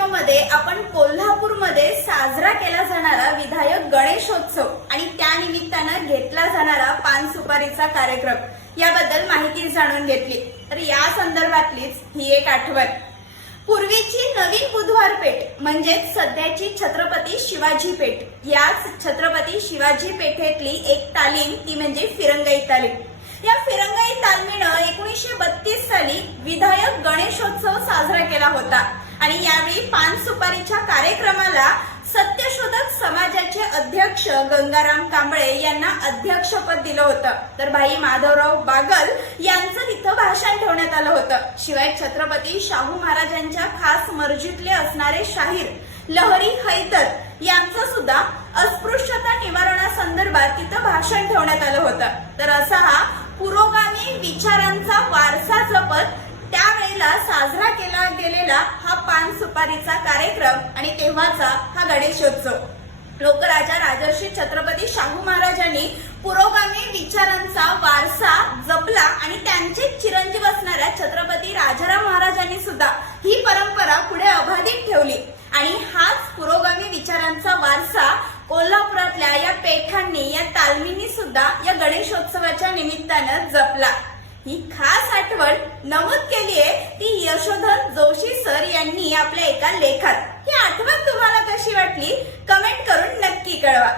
व्हिडिओमध्ये आपण कोल्हापूरमध्ये साजरा केला जाणारा विधायक गणेशोत्सव आणि त्या निमित्तानं घेतला जाणारा पान सुपारीचा कार्यक्रम याबद्दल माहिती जाणून घेतली। तर या संदर्भातलीच ही एक आठवण। पूर्वीची नवीन बुधवार पेठ म्हणजेच सध्याची छत्रपती शिवाजी पेठ, याच छत्रपती शिवाजी पेठेतली एक तालीम ती म्हणजे फिरंगाई तालीम। या फिरंगाई तालमीनं 1932 साली विधायक गणेशोत्सव साजरा केला होता आणि यावेळी पान सुपारीच्या कार्यक्रमाला सत्यशोधक समाजाचे अध्यक्ष गंगाराम कांबळे यांना अध्यक्षपद दिलं होतं। तर भाई माधवराव बागल यांचं तिथं भाषण ठेवण्यात आलं होतं। शिवाय छत्रपती शाहू महाराजांच्या खास मर्जीतले असणारे शाहीर लहरी हैदर यांचं सुद्धा अस्पृश्यता निवारणासंदर्भात तिथं भाषण ठेवण्यात आलं होतं। तर असा हा पुरोगामी विचारांचा वारसा जपत त्यावेळेला साजरा केला गेलेला हा पान सुपारीचा कार्यक्रम आणि तेव्हाचा हा गणेशोत्सव। लोकराजा राजर्षी छत्रपती शाहू महाराजांनी पुरोगामी विचारांचा वारसा जपला आणि त्यांचे चिरंजीव असणाऱ्या छत्रपती राजाराम महाराजांनी सुद्धा ही परंपरा पुढे अबाधित ठेवली आणि हाच पुरोगामी विचारांचा वारसा कोल्हापुरातल्या या पेठांनी, या तालमींनी सुद्धा या गणेशोत्सवाच्या निमित्तानं जपला। ही खास आठवण नमूद केली आहे ती यशोधर जोशी सर यांनी आपल्या एका लेखात। ही आठवण तुम्हाला कशी वाटली कमेंट करून नक्की कळवा।